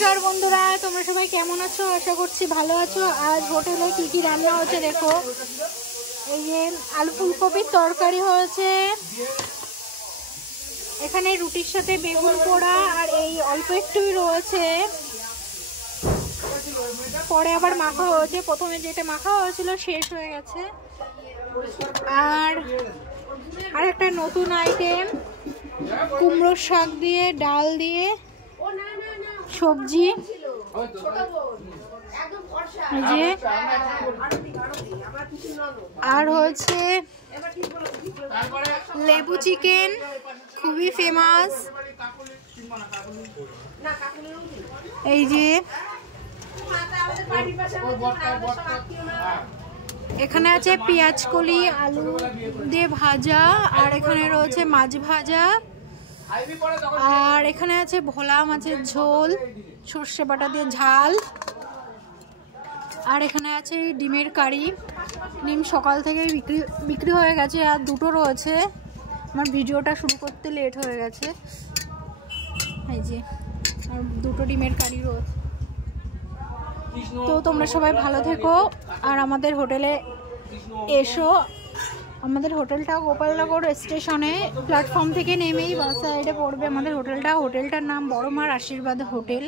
নমস্কার বন্ধুরা, তোমরা সবাই কেমন আছো? আশা করছি ভালো আছো। আজ হোটেলে কি কি রান্না হচ্ছে দেখো। এই যে আলু ফুলকপির তরকারি হয়েছে, এখানে রুটির সাথে বেগুন পোড়া আর এই অল্প একটুই রয়েছে, পরে আবার মাখা হয়েছে। প্রথমে যেটা মাখা হয়েছিল শেষ হয়ে গেছে। আর একটা নতুন আইটেম, কুমড়োর শাক দিয়ে ডাল দিয়ে সবজি, আর হচ্ছে লেবু চিকেন, খুবই ফেমাস। এই যে এখানে আছে পেঁয়াজ কলি আলু দিয়ে ভাজা, আর এখানে রয়েছে মাছ ভাজা, আর এখানে আছে ভোলা মাছের ঝোল সর্ষে বাটা দিয়ে ঝাল, আর এখানে আছে ডিমের কারি। ডিম সকাল থেকে বিক্রি হয়ে গেছে, আর দুটো রয়েছে। আমার ভিডিওটা শুরু করতে লেট হয়ে গেছে। এই যে আর দুটো ডিমের কারি রয়েছে। তো তোমরা সবাই ভালো থেকো, আর আমাদের হোটেলে এসো। আমাদের হোটেলটা গোপালনগর স্টেশনে, প্ল্যাটফর্ম থেকে নেমেই বাস সাইডে পড়বে আমাদের হোটেলটার নাম বড়মার আশীর্বাদ হোটেল।